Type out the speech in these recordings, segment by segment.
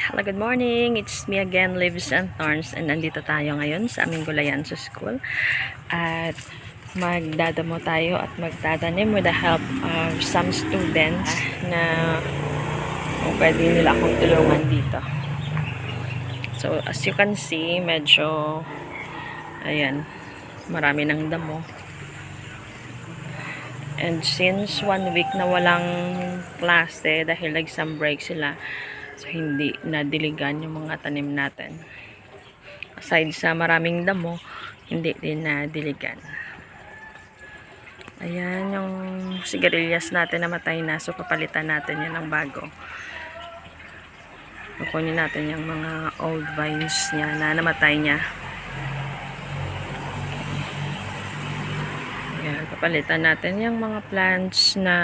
Hello, good morning. It's me again, Lives and Thorns, and nandito tayo ngayon sa aming gulayan sa school. At magdadamo tayo at magtatanim with the help of some students na pwede nila akong tulungan dito. So, as you can see, medyo ayan, marami ng damo. And since 1 week na walang klase dahil exam break sila, so hindi nadiligan yung mga tanim natin. Aside sa maraming damo, hindi din nadiligan. Ayan yung sigarilyas natin na matay na, so papalitan natin yan ng bago. Kukunin natin yung mga old vines niya na namatay niya. Ayan, papalitan natin yung mga plants na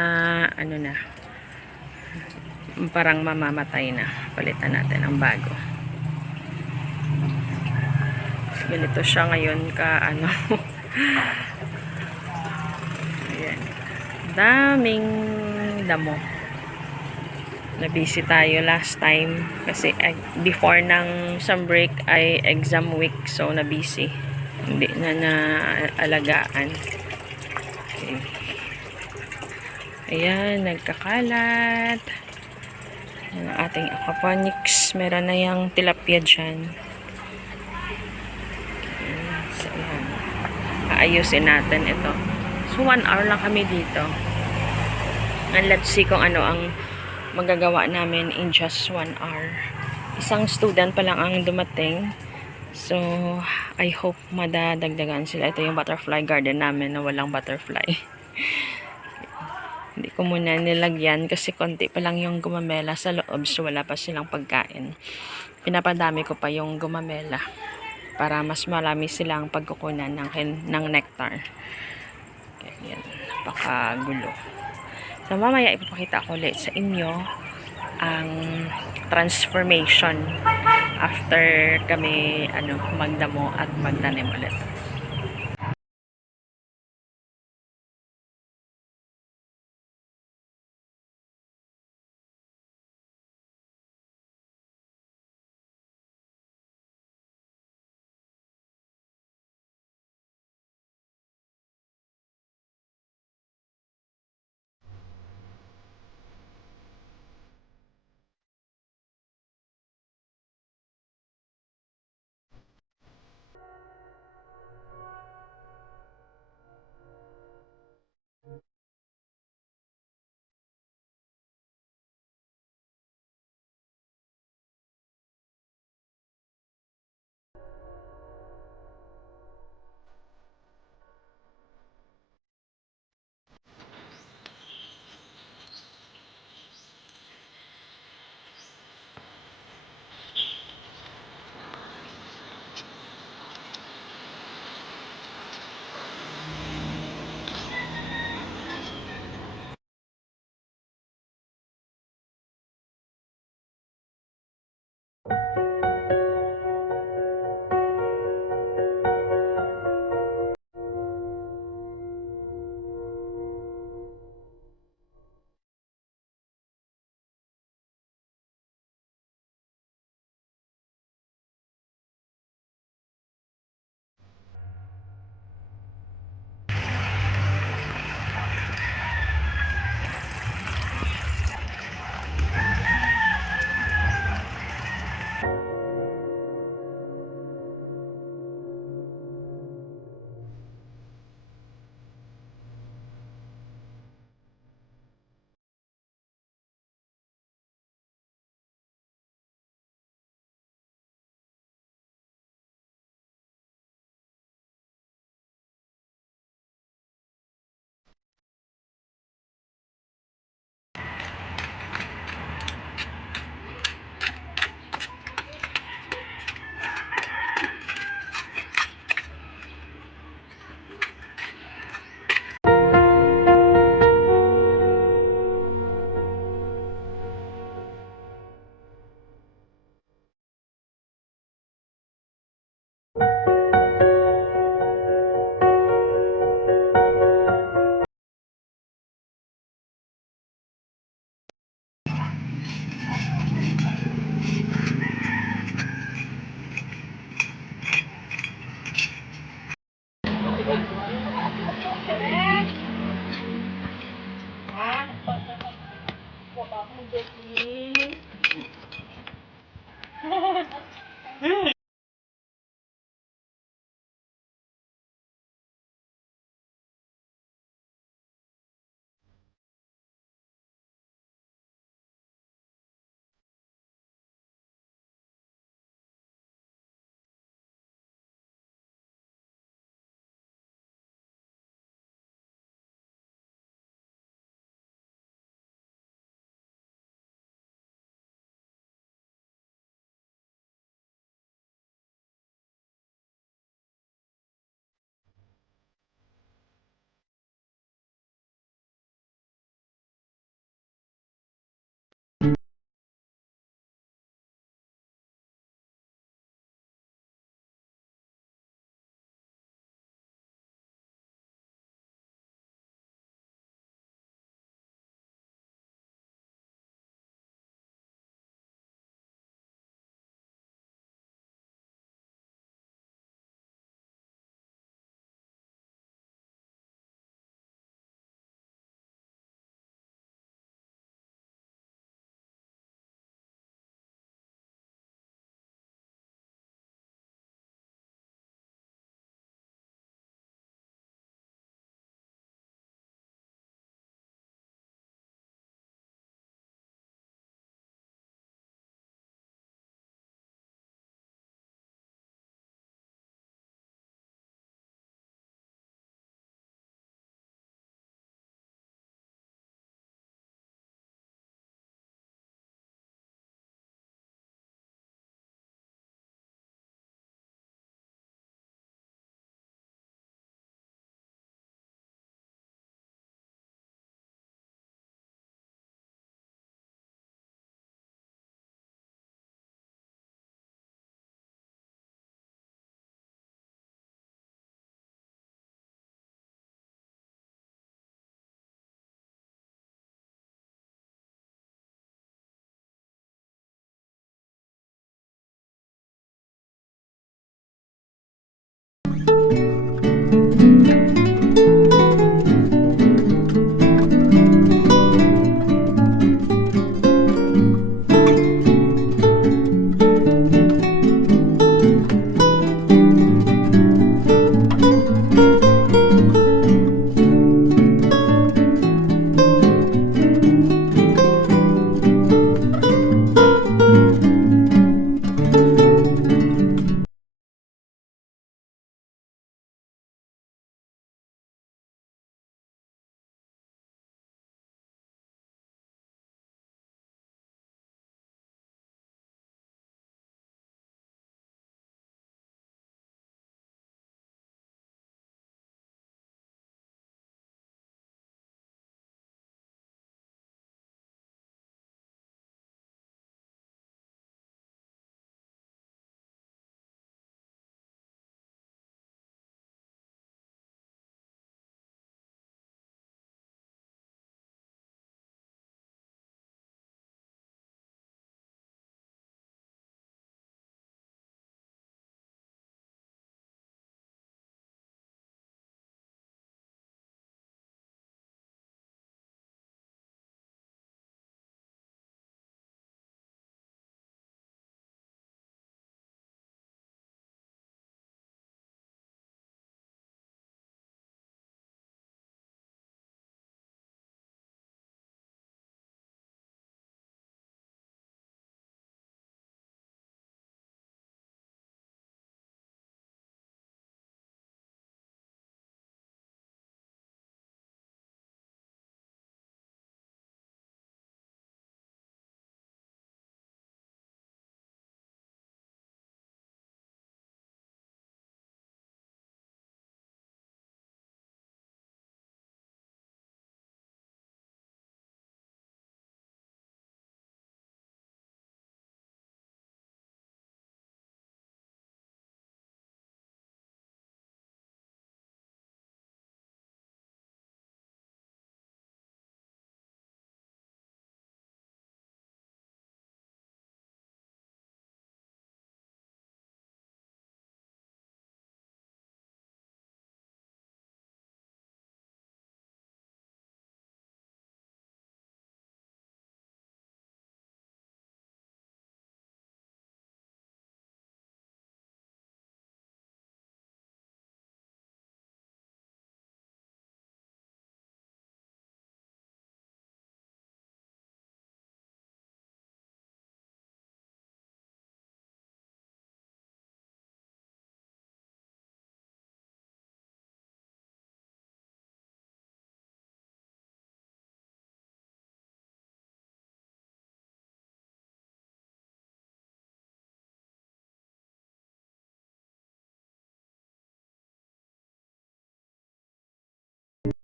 ano na, parang mamamatay na. Palitan natin ang bago. Ganito siya ngayon ka ano. Ayan. Daming damo. Na-busy tayo last time kasi before ng some break ay exam week, so na-busy. Hindi na naalagaan. Okay. Ayan, nagkakalat. Ang ating aquaponics. Meron na yung tilapia dyan. So, ayan. Aayusin natin ito. So, 1 hour lang kami dito. And let's see kung ano ang magagawa namin in just 1 hour. Isang student pa lang ang dumating. So, I hope madadagdagan sila. Ito yung butterfly garden namin na walang butterfly. Hindi ko muna nilagyan kasi konti pa lang yung gumamela sa loob, so wala pa silang pagkain. Pinapadami ko pa yung gumamela para mas marami silang pagkukunan ng nectar. Yan, napakagulo. So mamaya ipapakita ko ulit sa inyo ang transformation after kami magdamo at magtanim ulit.